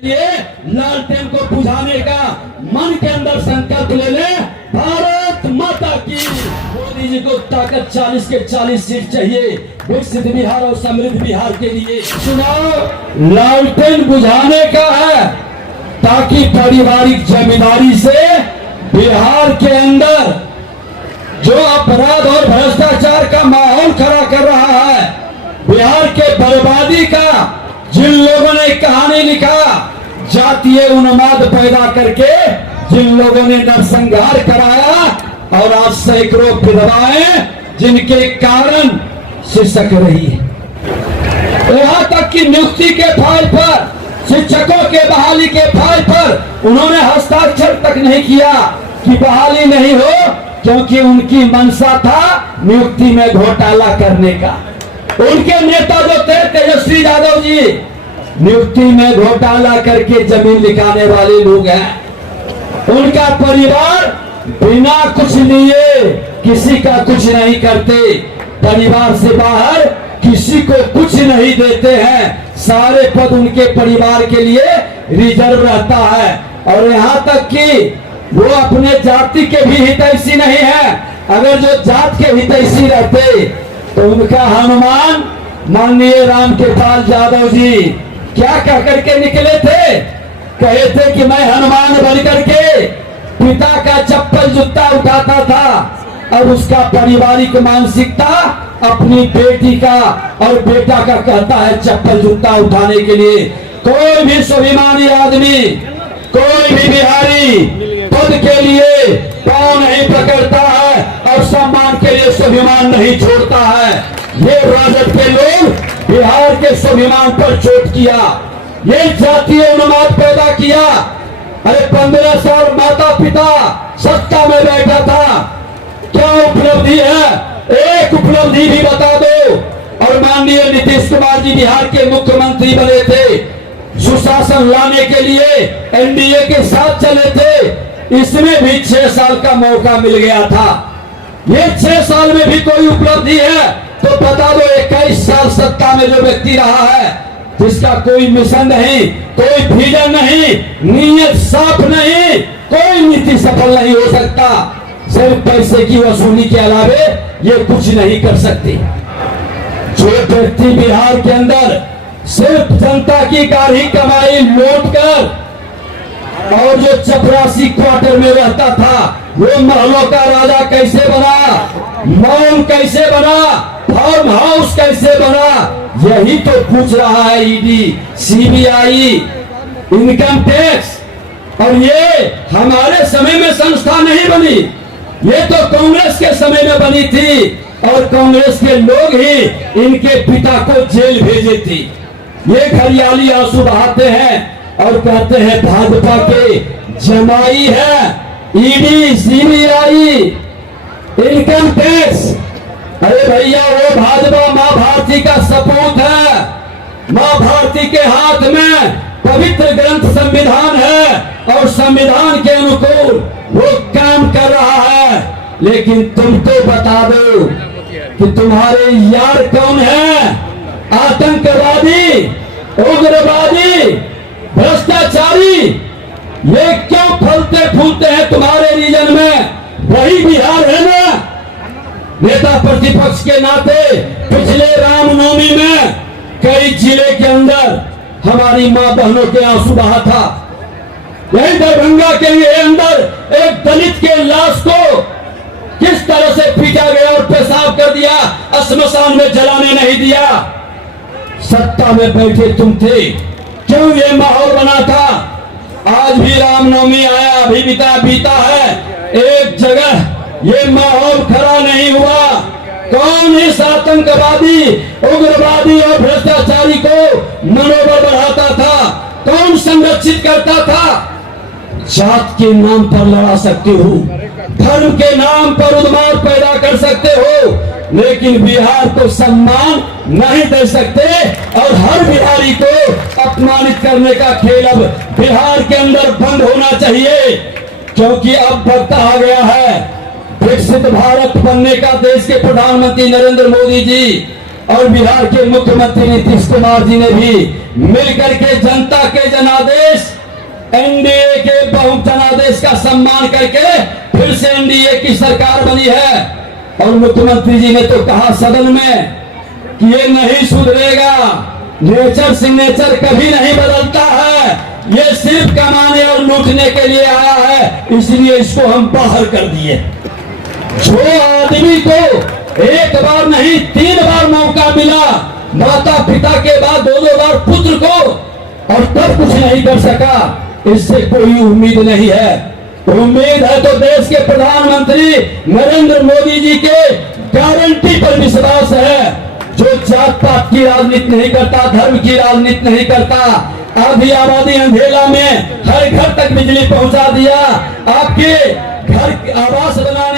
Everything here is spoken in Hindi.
ये लालटेन को बुझाने का मन के अंदर संकल्प ले ले। भारत माता की। मोदी जी को ताकत 40 के 40 सीट चाहिए विकसित बिहार और समृद्ध बिहार के लिए। चुनाव लालटेन बुझाने का है ताकि पारिवारिक जिम्मेदारी से बिहार के अंदर जो अपराध और भ्रष्टाचार का माहौल खड़ा कर रहा है, बिहार के बर्बादी का जिन लोगों ने कहानी लिखा, जातीय उन्माद पैदा करके जिन लोगों ने नरसंहार कराया और आज सैकड़ों विधवाएं जिनके कारण सिसक रही है। यहाँ तक कि नियुक्ति के फाइल पर, शिक्षकों के बहाली के फाइल पर उन्होंने हस्ताक्षर तक नहीं किया कि बहाली नहीं हो, क्योंकि उनकी मंशा था नियुक्ति में घोटाला करने का। उनके नेता जो थे तेजस्वी यादव जी, नियुक्ति में घोटाला करके जमीन लिखाने वाले लोग हैं। उनका परिवार बिना कुछ लिए किसी का कुछ नहीं करते, परिवार से बाहर किसी को कुछ नहीं देते हैं। सारे पद उनके परिवार के लिए रिजर्व रहता है और यहाँ तक कि वो अपने जाति के भी हितैषी नहीं है। अगर जो जात के हितैषी रहते तो उनका हनुमान माननीय रामकृपाल यादव जी क्या कह करके निकले थे? कहे थे कि मैं हनुमान बन करके पिता का चप्पल जूता उठाता था। अब उसका पारिवारिक मानसिकता अपनी बेटी का और बेटा का कहता है चप्पल जूता उठाने के लिए। कोई भी स्वाभिमानी आदमी, कोई भी बिहारी पद के लिए पांव नहीं पकड़ता है और सम्मान के लिए स्वाभिमान नहीं छोड़ता है। ये राजद के लोग बिहार के स्वाभिमान पर चोट किया, ये जातीय उन्माद पैदा किया। अरे 15 साल माता पिता सत्ता में बैठा था, क्या उपलब्धि है? एक उपलब्धि भी बता दो। और माननीय नीतीश कुमार जी बिहार के मुख्यमंत्री बने थे, सुशासन लाने के लिए एनडीए के साथ चले थे। इसमें भी 6 साल का मौका मिल गया था। ये 6 साल में भी कोई उपलब्धि है तो बता दो। 21 साल सत्ता में जो व्यक्ति रहा है, जिसका कोई मिशन नहीं, कोई विजन नहीं, नीयत साफ नहीं, कोई नीति सफल नहीं हो सकता। सिर्फ पैसे की वसूली के अलावे ये कुछ नहीं कर सकती। जो व्यक्ति बिहार के अंदर सिर्फ जनता की गाढ़ी कमाई लौट कर और जो चपरासी क्वार्टर में रहता था, वो महलों का राजा कैसे बना, मॉल कैसे बना, फार्म हाउस कैसे बना, यही तो पूछ रहा है ईडी, सीबीआई, इनकम टैक्स। और ये हमारे समय में संस्था नहीं बनी, ये तो कांग्रेस के समय में बनी थी और कांग्रेस के लोग ही इनके पिता को जेल भेजे थे। ये खरियाली आंसू बहाते हैं और कहते हैं भाजपा के जमाई है ईडी, सीबीआई, इनकम टैक्स। अरे भैया, वो भाजपा माँ भारती का सपूत है। माँ भारती के हाथ में पवित्र ग्रंथ संविधान है और संविधान के अनुकूल वो काम कर रहा है। लेकिन तुम तो बता दो कि तुम्हारे यार कौन है? आतंकवादी, उग्रवादी, भ्रष्टाचारी, ये क्यों फलते फूलते हैं तुम्हारे रीजन में? वही बिहार है ना? नेता प्रतिपक्ष के नाते पिछले रामनवमी में कई जिले के अंदर हमारी मां बहनों के आंसू बहा था। यही दरभंगा के अंदर एक दलित के लाश को किस तरह से पीटा गया और पेशाब कर दिया, श्मशान में जलाने नहीं दिया। सत्ता में बैठे तुम थे, क्यों ये माहौल बना था? आज भी रामनवमी आया, अभी बीता है, एक जगह ये माहौल खड़ा नहीं हुआ। कौन इस आतंकवादी, उग्रवादी और भ्रष्टाचारी को मनोबल बढ़ाता था? कौन संरक्षित करता था? जात के नाम पर लड़ा सकते हो, धर्म के नाम पर उन्माद पैदा कर सकते हो, लेकिन बिहार को सम्मान नहीं दे सकते। और हर बिहारी को अपमानित करने का खेल अब बिहार के अंदर बंद होना चाहिए, क्योंकि अब वक्त आ गया है विकसित भारत बनने का। देश के प्रधानमंत्री नरेंद्र मोदी जी और बिहार के मुख्यमंत्री नीतीश कुमार जी ने भी मिलकर के जनता के जनादेश एनडीए के बहुत जनादेश का सम्मान करके फिर से एनडीए की सरकार बनी है। और मुख्यमंत्री जी ने तो कहा सदन में कि ये नहीं सुधरेगा, नेचर सिग्नेचर कभी नहीं बदलता है, ये सिर्फ कमाने और लूटने के लिए आया है, इसलिए इसको हम बाहर कर दिए। जो आदमी को एक बार नहीं 3 बार मौका मिला, माता पिता के बाद 2 बार पुत्र को, और तब कुछ नहीं कर सका, इससे कोई उम्मीद नहीं है। उम्मीद है तो देश के प्रधानमंत्री नरेंद्र मोदी जी के गारंटी पर विश्वास है, जो जात पात की राजनीति नहीं करता, धर्म की राजनीति नहीं करता। आधी आबादी अंधेला में हर घर तक बिजली पहुंचा दिया, आपके घर आवास बनाए